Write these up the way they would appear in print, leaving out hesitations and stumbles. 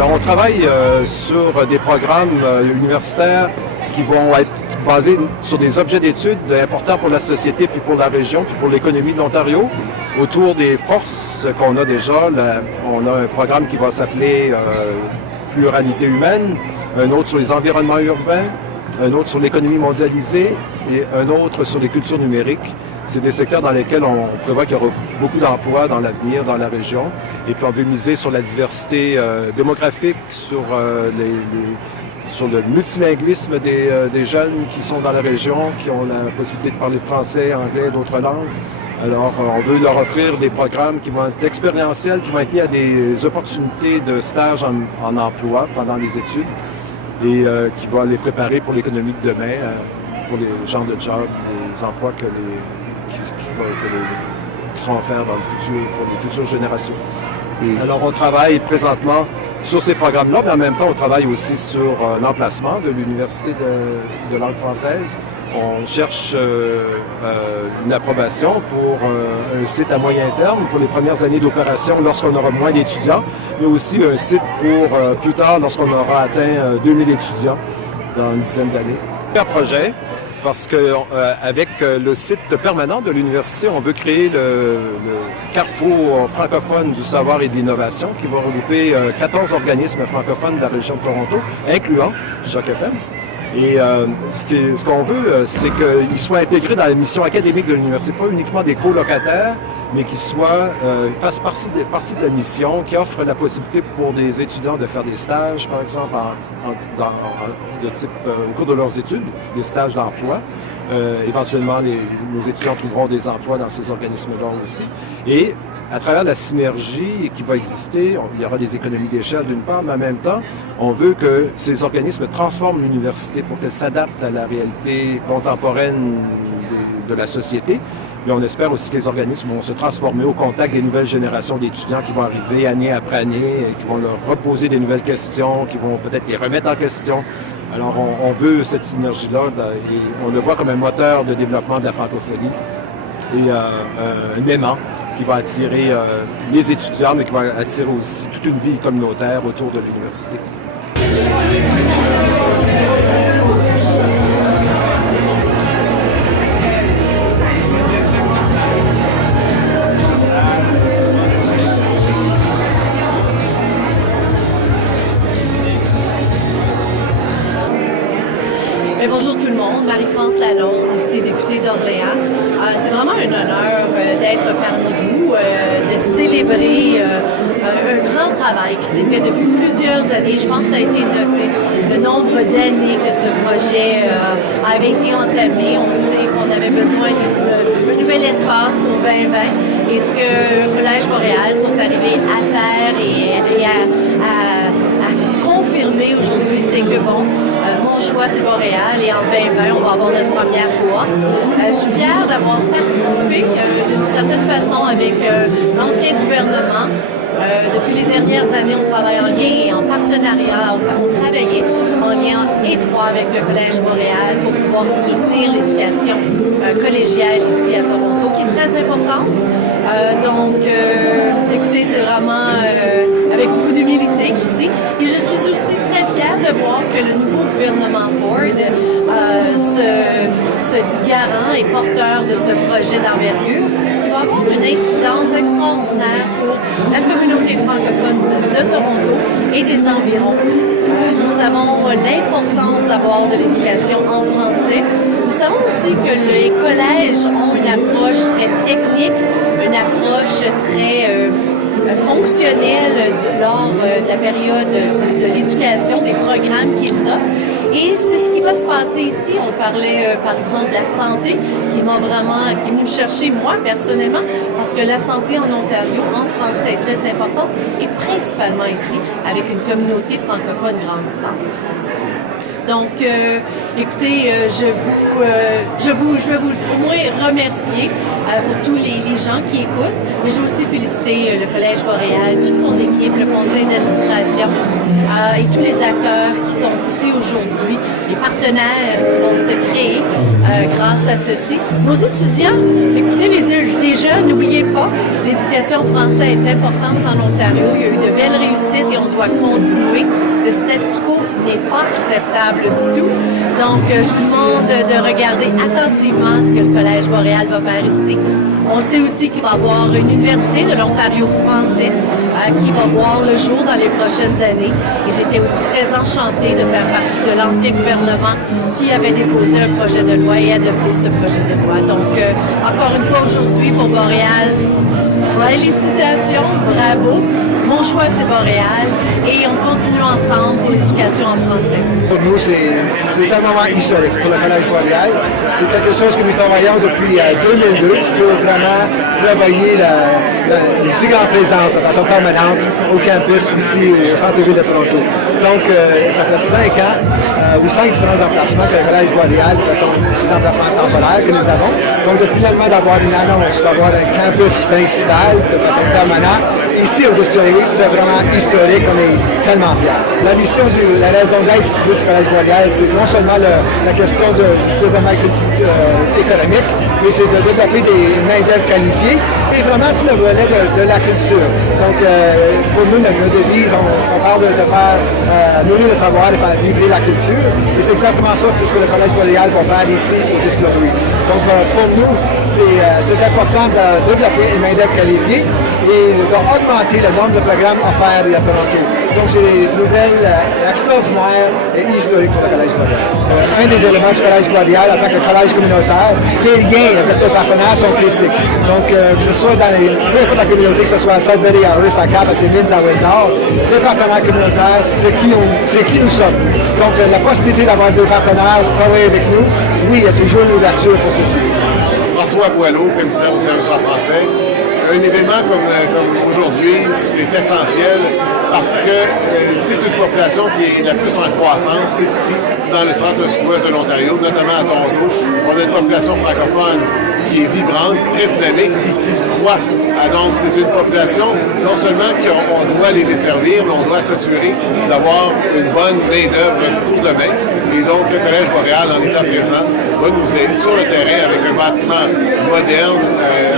Alors, on travaille sur des programmes universitaires qui vont être basés sur des objets d'études importants pour la société, puis pour la région, puis pour l'économie de l'Ontario. Autour des forces qu'on a déjà, on a un programme qui va s'appeler Pluralité humaine, un autre sur les environnements urbains, un autre sur l'économie mondialisée et un autre sur les cultures numériques. C'est des secteurs dans lesquels on prévoit qu'il y aura beaucoup d'emplois dans l'avenir, dans la région. Et puis on veut miser sur la diversité démographique, sur le multilinguisme des jeunes qui sont dans la région, qui ont la possibilité de parler français, anglais, d'autres langues. Alors, on veut leur offrir des programmes qui vont être expérientiels, qui vont être liés à des opportunités de stage en emploi pendant les études et qui vont les préparer pour l'économie de demain, pour les genres de jobs, les emplois qui seront offerts dans le futur, pour les futures générations. Alors, on travaille présentement sur ces programmes-là, mais en même temps, on travaille aussi sur l'emplacement de l'Université de langue française. On cherche une approbation pour un site à moyen terme pour les premières années d'opération lorsqu'on aura moins d'étudiants, mais aussi un site pour plus tard lorsqu'on aura atteint 2000 étudiants dans une dizaine d'années. Un projet, parce qu'avec le site permanent de l'université, on veut créer le carrefour francophone du savoir et de l'innovation qui va regrouper 14 organismes francophones de la région de Toronto, incluant Choc FM. Et ce qu'on veut, c'est qu'ils soient intégrés dans la mission académique de l'université, pas uniquement des colocataires, mais qu'ils fassent partie de la mission, qui offre la possibilité pour des étudiants de faire des stages, par exemple, au cours de leurs études, des stages d'emploi. Éventuellement, nos étudiants trouveront des emplois dans ces organismes-là aussi. Et à travers la synergie qui va exister, il y aura des économies d'échelle d'une part, mais en même temps, on veut que ces organismes transforment l'université pour qu'elle s'adapte à la réalité contemporaine de la société. Mais on espère aussi que les organismes vont se transformer au contact des nouvelles générations d'étudiants qui vont arriver année après année, qui vont leur reposer des nouvelles questions, qui vont peut-être les remettre en question. Alors on veut cette synergie-là et on le voit comme un moteur de développement de la francophonie et un aimant qui va attirer les étudiants, mais qui va attirer aussi toute une vie communautaire autour de l'université. Bonjour tout le monde, Marie-France Lalonde, ici députée d'Orléans. C'est vraiment un honneur d'être parmi vous, de célébrer un grand travail qui s'est fait depuis plusieurs années. Je pense que ça a été noté, le nombre d'années que ce projet avait été entamé. On sait qu'on avait besoin d'un nouvel espace pour 2020 et ce que le Collège Boréal sont arrivés à faire et à confirmer aujourd'hui, c'est que bon, mon choix c'est Boréal et en 2020 on va avoir notre première cohorte. Je suis fière d'avoir participé d'une certaine façon avec l'ancien gouvernement. Depuis les dernières années, on travaille en lien et en partenariat, on travaillait en lien étroit avec le Collège Boréal pour pouvoir soutenir l'éducation collégiale ici à Toronto, qui est très importante. Écoutez, c'est vraiment avec beaucoup d'humilité que je suis. Et je suis aussi très fière de voir que le nouveau gouvernement Ford se dit garant et porteur de ce projet d'envergure qui va avoir une incidence extraordinaire pour la communauté francophone de Toronto et des environs. Nous savons l'importance d'avoir de l'éducation en français. Nous savons aussi que les collèges ont une approche très technique, une approche très fonctionnelle lors de la période de l'éducation, des programmes qu'ils offrent. Et c'est ce qui va se passer ici. On parlait, par exemple, de la santé, qui est venu me chercher, moi, personnellement, parce que la santé en Ontario, en français, est très importante, et principalement ici, avec une communauté francophone grandissante. Donc, écoutez, je vais vous au moins remercier pour tous les gens qui écoutent, mais je veux aussi féliciter le Collège Boréal, toute son équipe, le conseil d'administration et tous les acteurs qui sont ici aujourd'hui, les partenaires qui vont se créer grâce à ceci. Nos étudiants, écoutez, les jeunes, n'oubliez pas, l'éducation française est importante en Ontario. Il y a eu de belles réussites et on doit continuer. Le statu quo n'est pas acceptable du tout. Donc, je vous demande de regarder attentivement ce que le Collège Boréal va faire ici. On sait aussi qu'il va y avoir une université de l'Ontario français qui va voir le jour dans les prochaines années. Et j'étais aussi très enchantée de faire partie de l'ancien gouvernement qui avait déposé un projet de loi et adopté ce projet de loi. Donc, encore une fois aujourd'hui pour Boréal, félicitations, bravo. Mon choix, c'est Boréal et on continue ensemble pour l'éducation en français. Pour nous, c'est un moment historique pour le Collège Boréal. C'est quelque chose que nous travaillons depuis 2002 pour vraiment travailler une plus grande présence de façon permanente au campus ici au centre-ville de Toronto. Donc, ça fait 5 ans ou 5 différents emplacements que le Collège Boréal, de façon des emplacements temporaires que nous avons. Donc, finalement d'avoir une annonce, d'avoir un campus principal de façon permanente ici au Distillery, c'est vraiment historique, on est tellement fiers. La mission, la raison d'être du Collège Boréal, c'est non seulement la question du développement économique, mais c'est de développer des main-d'œuvre qualifiées et vraiment tout le volet de la culture. Donc, pour nous, notre devise, on parle de faire nourrir le savoir et faire vibrer la culture. Et c'est exactement ça tout ce que le Collège Boréal va faire ici au Distillery. Donc, pour nous, c'est important de développer une main-d'œuvre qualifiée et d'augmenter le nombre de programmes offerts à Toronto. Donc, c'est des nouvelles extraordinaires et historiques pour le Collège Boréal. Un des éléments du Collège Boréal en tant que collège communautaire, les liens avec nos partenaires sont critiques. Donc, que ce soit dans peu importe la communauté, que ce soit à Sudbury, à Russe, à Cap, à Timmins, à Windsor, les partenaires communautaires, c'est qui nous sommes. Donc, la possibilité d'avoir des partenaires travailler avec nous, oui, il y a toujours une ouverture pour ceci. François Boileau, commissaire au service en français. Un événement comme aujourd'hui, c'est essentiel parce que c'est une population qui est la plus en croissance, c'est ici, dans le centre-sud-ouest de l'Ontario, notamment à Toronto. On a une population francophone qui est vibrante, très dynamique et qui croît. Donc, c'est une population, non seulement qu'on doit les desservir, mais on doit s'assurer d'avoir une bonne main-d'œuvre pour demain. Et donc, le Collège Boréal, en état présent, va nous aider sur le terrain avec un bâtiment moderne,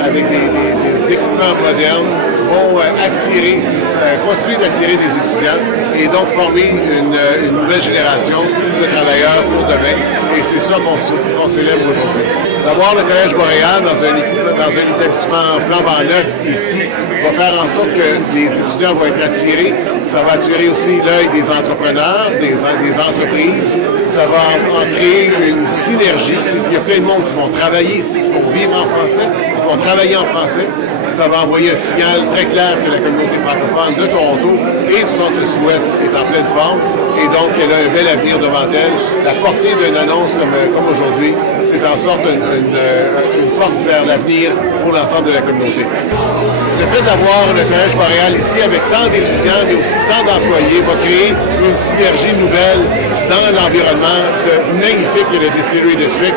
avec des équipements modernes, vont continuer d'attirer des étudiants et donc former une nouvelle génération de travailleurs pour demain. Et c'est ça qu'on célèbre aujourd'hui. D'abord, le Collège Boréal, dans un établissement flambant neuf ici, va faire en sorte que les étudiants vont être attirés. Ça va attirer aussi l'œil des entrepreneurs, des entreprises. Ça va en créer une synergie. Il y a plein de monde qui vont travailler ici, qui vont vivre en français, qui vont travailler en français. Ça va envoyer un signal très clair que la communauté francophone de Toronto et du centre-sud-ouest est en pleine forme et donc elle a un bel avenir devant elle. La portée d'une annonce comme aujourd'hui, c'est en sorte une porte vers l'avenir pour l'ensemble de la communauté. Le fait d'avoir le Collège Boréal ici avec tant d'étudiants mais aussi tant d'employés va créer une synergie nouvelle dans l'environnement magnifique qu'est le Distillery District.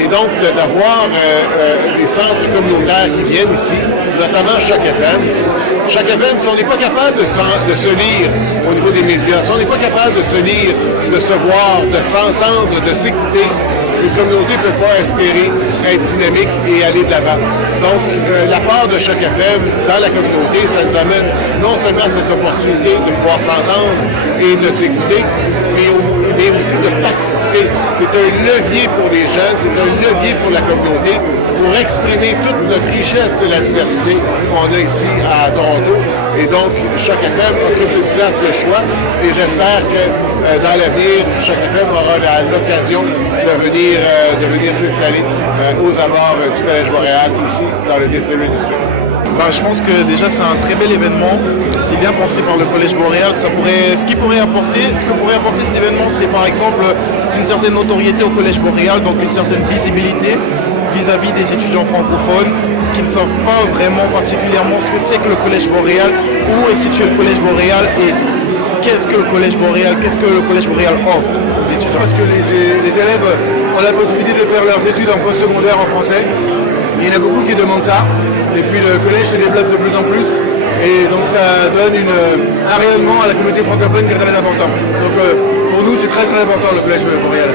Et donc, d'avoir des centres communautaires qui viennent ici, notamment Choc FM. Choc FM, si on n'est pas capable de se lire au niveau des médias, si on n'est pas capable de se lire, de se voir, de s'entendre, de s'écouter, une communauté ne peut pas espérer être dynamique et aller de l'avant. Donc, la part de Choc FM dans la communauté, ça nous amène non seulement cette opportunité de pouvoir s'entendre et de s'écouter, mais aussi de participer. C'est un levier pour les jeunes, c'est un levier pour la communauté pour exprimer toute notre richesse de la diversité qu'on a ici à Toronto. Et donc, Choc FM occupe une place de choix et j'espère que dans l'avenir, Choc FM aura l'occasion de venir s'installer aux abords du Collège Boréal ici dans le Distillery District. Je pense que déjà c'est un très bel événement, c'est bien pensé par le Collège Boréal. Ce que pourrait apporter cet événement, c'est par exemple une certaine notoriété au Collège Boréal, donc une certaine visibilité vis-à-vis des étudiants francophones qui ne savent pas vraiment particulièrement ce que c'est que le Collège Boréal, où est situé le Collège Boréal et qu'est-ce que le Collège Boréal offre aux étudiants. Parce que les élèves ont la possibilité de faire leurs études en postsecondaire en français. Il y en a beaucoup qui demandent ça. Et puis le collège se développe de plus en plus. Et donc ça donne un rayonnement à la communauté francophone qui est très important. Donc pour nous, c'est très très important le Collège Boréal.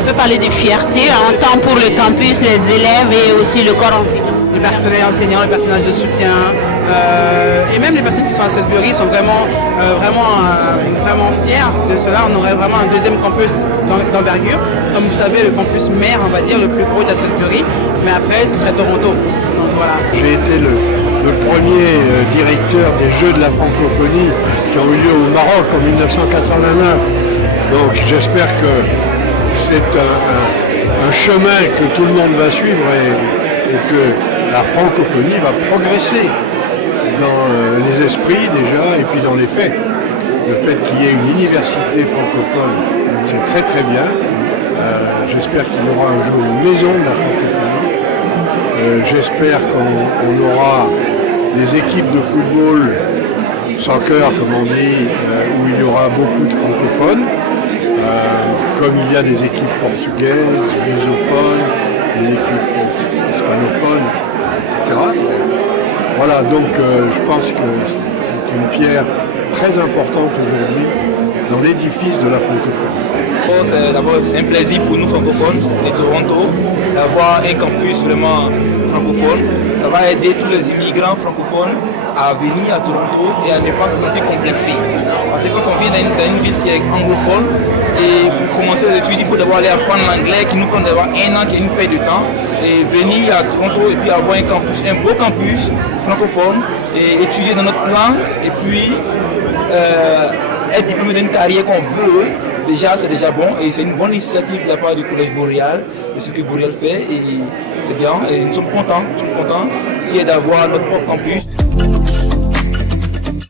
On peut parler de fierté, tant pour le campus, les élèves et aussi le corps enseignant. Le personnel enseignant, le personnel de soutien et même les personnes qui sont à Sudbury sont vraiment fiers de cela. On aurait vraiment un deuxième campus d'envergure. Comme vous savez, le campus mère, on va dire, le plus gros de Sudbury, mais après ce serait Toronto. Donc voilà. J'ai été le premier directeur des Jeux de la francophonie qui ont eu lieu au Maroc en 1989. Donc j'espère que c'est un chemin que tout le monde va suivre et que la francophonie va progresser dans les esprits déjà et puis dans les faits. Le fait qu'il y ait une université francophone, c'est très très bien. J'espère qu'il y aura un jour une maison de la francophonie. J'espère qu'on aura des équipes de football, soccer comme on dit, où il y aura beaucoup de francophones, comme il y a des équipes portugaises, lusophones, des équipes hispanophones, etc. Voilà, donc je pense que c'est une pierre très importante aujourd'hui dans l'édifice de la francophonie. C'est d'abord un plaisir pour nous francophones de Toronto d'avoir un campus vraiment francophone. Ça va aider tous les immigrants francophones à venir à Toronto et à ne pas se sentir complexés. Parce que quand on vient dans une ville qui est anglophone, et pour commencer les études, il faut d'abord aller apprendre l'anglais qui nous prend d'avoir un an, qui est une perte de temps, et venir à Toronto et puis avoir un campus, un beau campus francophone, et étudier dans notre langue, et puis être diplômé d'une carrière qu'on veut. Déjà, c'est déjà bon et c'est une bonne initiative de la part du Collège Boréal, de ce que Boréal fait et c'est bien et nous sommes contents, fiers d'avoir notre propre campus.